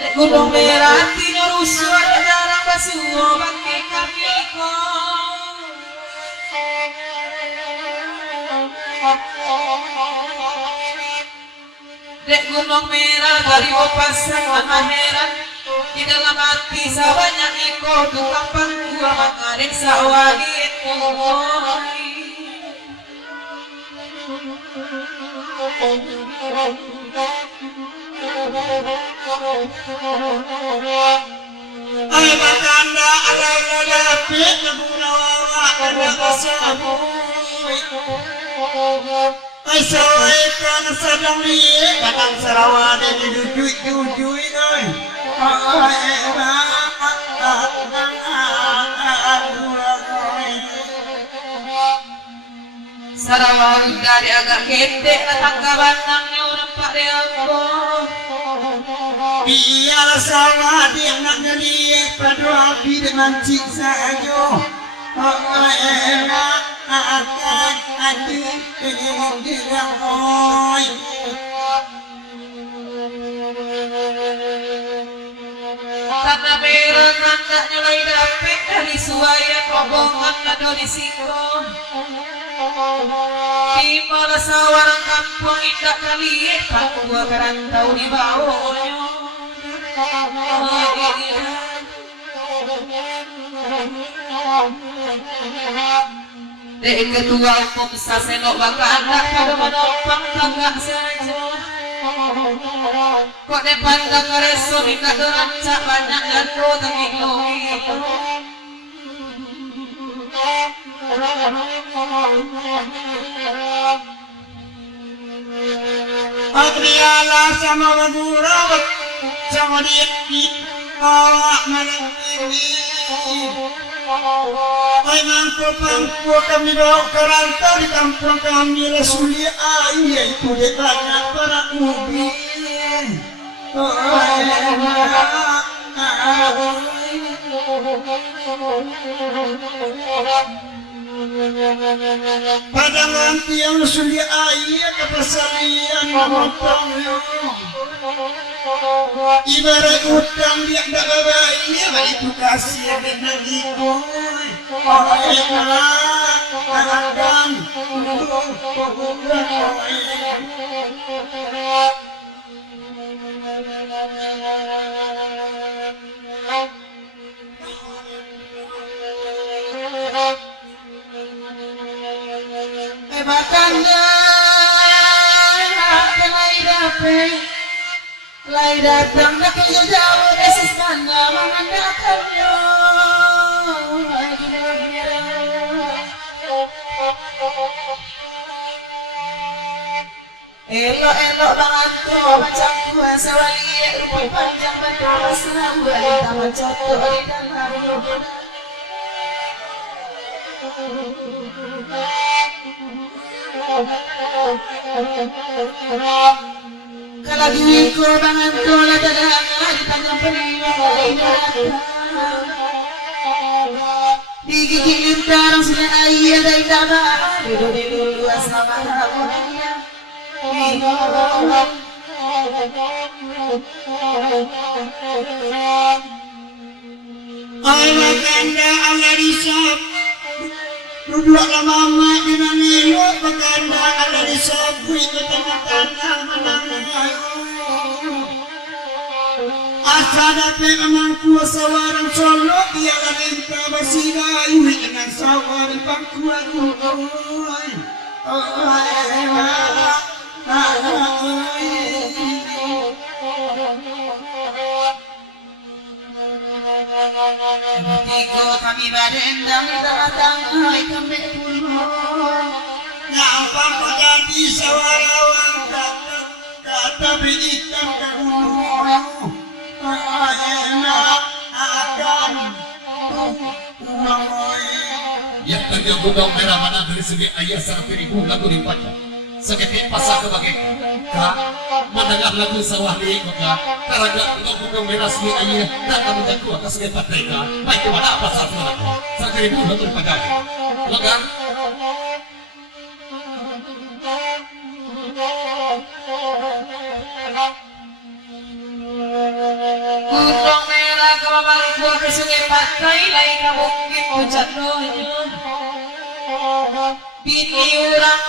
Dek gunung merah tino rusuh ada darah basuh pakai kamiko. Dek gunung merah dari pasang tanah heran di dalam hati sawahnya iko tukang pangkuah mengarik sawah di ay matanda alay lalapit na bunawawa kada kasaboy ay saway ka na sa dangli katang sarawan ay niduduy ay Sarawang dari agak kete ketanggapan nang nyurang pak deako. biar sama dia nak ngeliat pada api dengan ciksa ajo enak akan hati dengan oi Karena mereng anak nyelai dapet dari suaya kobongan kado di siko. Di malah sawarang kampung indah kali gua kerantau di bawahnya. Dek ketua umum sasenok bangga anak pada menopang bangga saja. Kok depan tak reso minta derancak banyak dan lo tengik logi. Adriana sama Magura sama dia di bawah malam ini. Ay mangko kami bawa kerantau di kampung kami Rasuli ayah itu dia banyak para mobil. Pada nanti yang Rasuli ayah kepasalian memotongnya. Ibarat utang dia tak baiknya itu kasih benar itu. Akan Makanya kelai dapet lai datang nak jauh dari sana mengandalkannya. Elok-elok banget tuh macam kuasa wali rupa panjang betul senang wanita mencoto di dalam. Kalau diriku banget tuh lah dagangan di panjang peninggalan di gigi lintarang sudah ayah dari dama dulu sama namanya. ay maganda ang arisap. Duduk mama di nanilo maganda ang arisap. Ito tanga-tanga manangay. Asa dapat ang kuasa warang solo dia lalenta basira iwi ng sawari pangkuan uoy. Tiko kami badendang datang hai kami pulmo. Ngampang ko jadi sawarawang kata binitan kagunung. Enak akan umangoy. Yang terjauh gunung merah mana dari segi ayah sangat beribu lagu dipaca. Sakit pasal kebagai kak mendengar lagu sawah di kota karaga gunung merah segi ayah tak kamu jago atas segi pateka. Baik kepada apa saat mereka sangat beribu lagu dipaca. Legan Gunung merah kemamang gua ke sungai pantai lain ke bukit pucat donya. Bini orang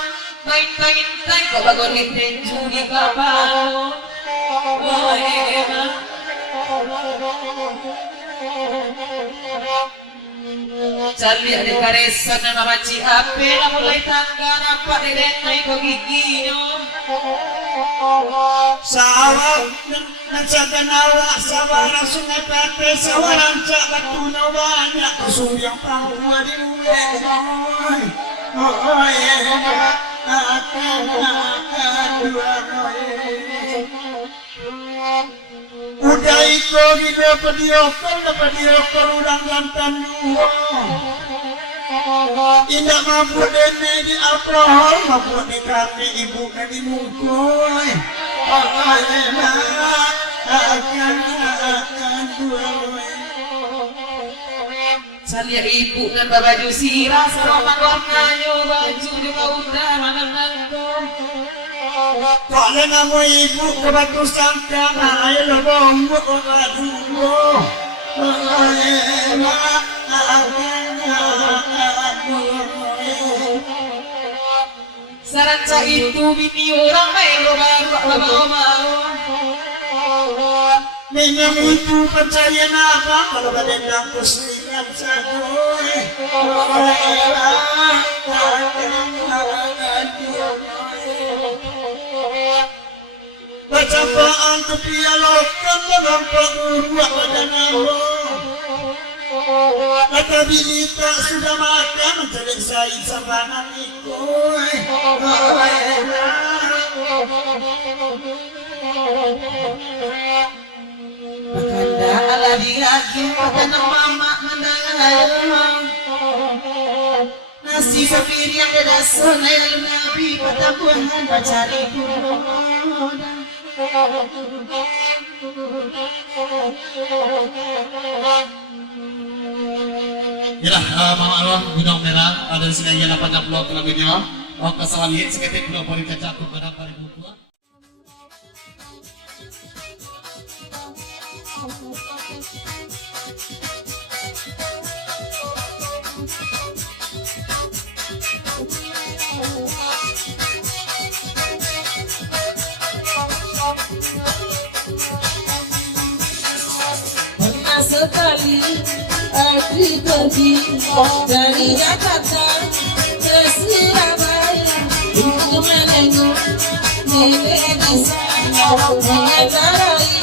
main-main kok bagonin tenju di kapal. Oh enak. Cari ada karesan dan mamaci ape lah mulai tangga nampak di denai kok giginya. Sawah dan saganawa sawaran sungai Pepe sawaran cak batunya banyak kusuyang pangua di mulai. Udah iko gila pediokor udang gantan dua. Indah mampu dene di alkohol, mampu di kaki ibu di mungkoi. Cari ibu dan baju sirah seroman warnanya baju juga udah mandang-mandang. Kok nama ibu ke batu sangkang, ayo lombok aduh. Saranca itu bini orang melo baru mau. Minum itu percaya apa kalau badan aku seringan sakoi. Bacapaan kepialokan dalam penguruak badan aku. Kata binita sudah makan mencari sain sabanan ikoi. Bakanda ala diagim pada mama mendangan. Nasi safiri yang dadasan ayah nabi pada buahan bacari kurang. Yalah, Mama Alon Gunung Merah ada di sini yang banyak blog lagunya. Oke, sawalihin seketik blog boleh cacaku pada hari buku. Pernah sekali aku pergi dari Jakarta ke Surabaya untuk menengok nenek di sana mengendarai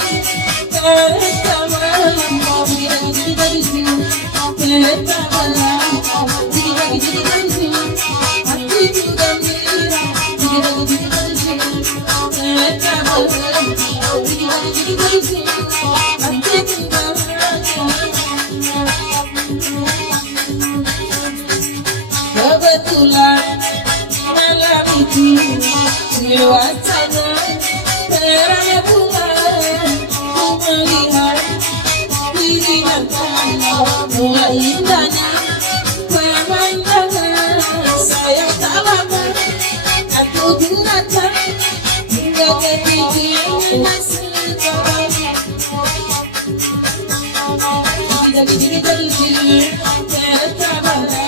kereta malam jadi dari sini kereta malam jadi dari sini hati juga mira jadi dari sini kereta malam jadi dari sini hati juga kebetulan malam itu lewat sana terangnya bulan ku melihat dirinya mulai indahnya pemandangan sayang tak lama aku gunakan hingga ketinggian sekarang jadi kereta malam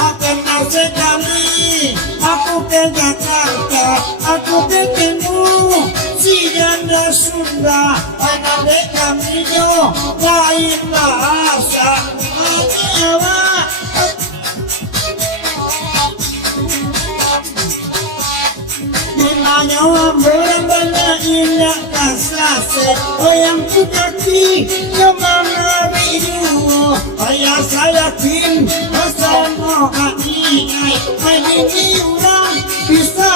Akan sekali aku ke Jakarta, aku ketemu si janda Sunda, anak kaminya lain bahasa, Jawa. Nyawa banyak indah kasase, yang kaki kemana biru, ayah saya tin, bersama adik, ini orang bisa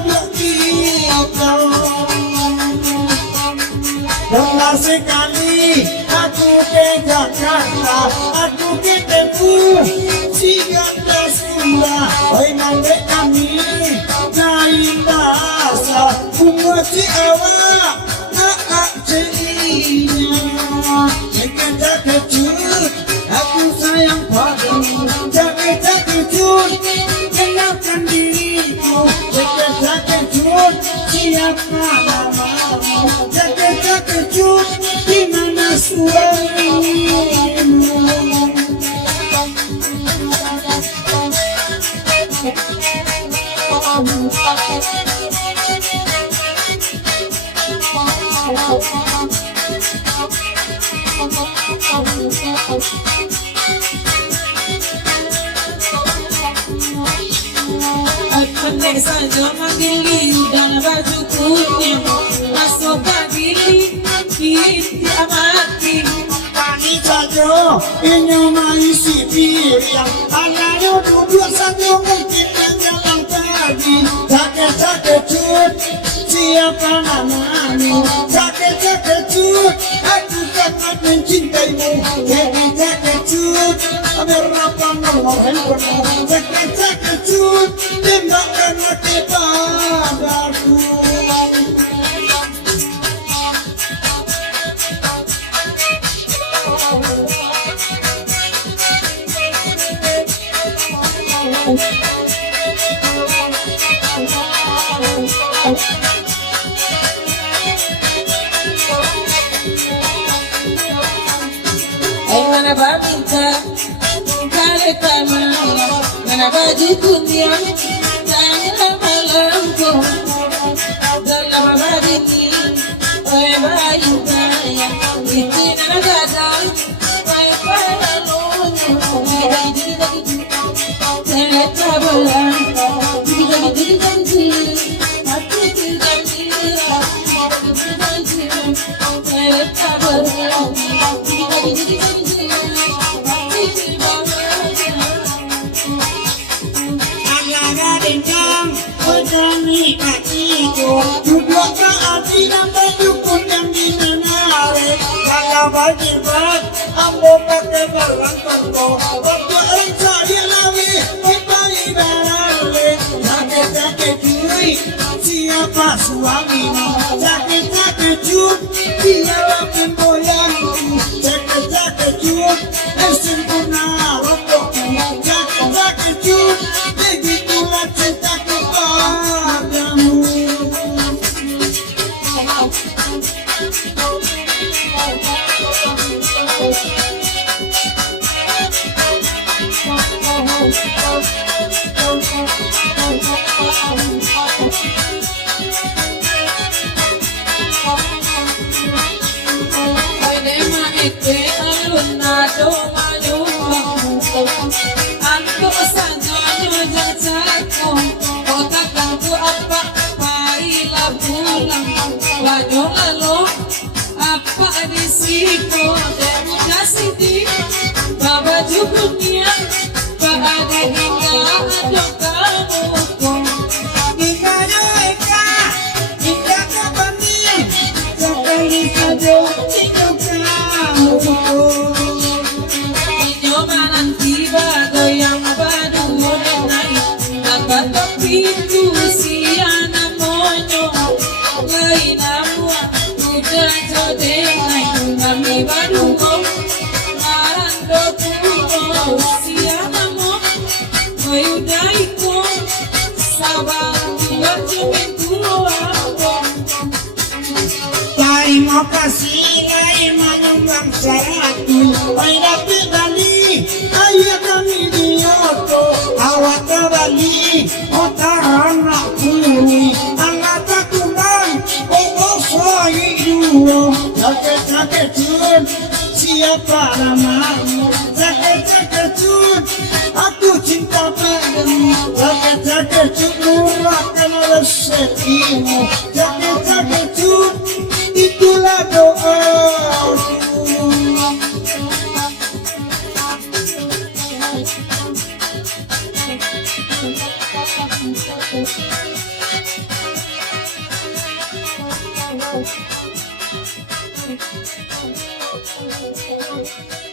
berkata. Pernah sekali aku ke Jakarta, aku ketemu si janda Sunda, mandek kami lain bahasa, bunga si awak nak jadinya jaga cut aku sayang padamu jaga cut kenalkan diriku jaga cut siapa namamu jaga cut di mana suamimu. Pandai saja manggil dalam baju kuning, masuk pagi binti amati. Pani saja inyomai si piriang, alayo duduk saja mungkin menjalan pagi. Jaga cut siapa namamu? Jaga cut aku sangat mencintaimu. Jaga cut berapa nomor handphonemu? Jaga cut tembakkan hati padaku. Mana babinta, kale tama, mana baju kundian, jangan malamku, dalam babini, oi babinta, itu nana gadang, oi palonyo, jadi tabulan, jadi hati tabulan, Kami hatiku duduk ke hati dan berdukun yang dimenari. Kalau berjibat ambo pakai barang toko, waktu saya lawi kita ibarale. Sakit curi siapa suamimu? Sakit cut siapa pemboyanku? Sakit cut sempurna rokokku. Sakit cut begitulah cintaku padamu. Anto saja nyojang cako, otak aku apa paila pulang, wajo lalu apa disiko, demu kasih baba jukunya, pak ade hingga ado kamu kong, hingga eka, hingga kabanding, sekali saja hingga kamu kong. Yang baru naik dapat pintu siana monyo lain amua udah jodenai kami baru mau marando tuh siana mo udah ikut sabar buat pintu lain mau kasih lain menyumbang syaratku lain dapat balik ayah kami awak kembali otak anak kuni anak takuman bongso hidup sakit cut siapa namamu sakit cut aku cinta padamu sakit cut murahkan rezekimu sakit cut itulah doaku. Thank you.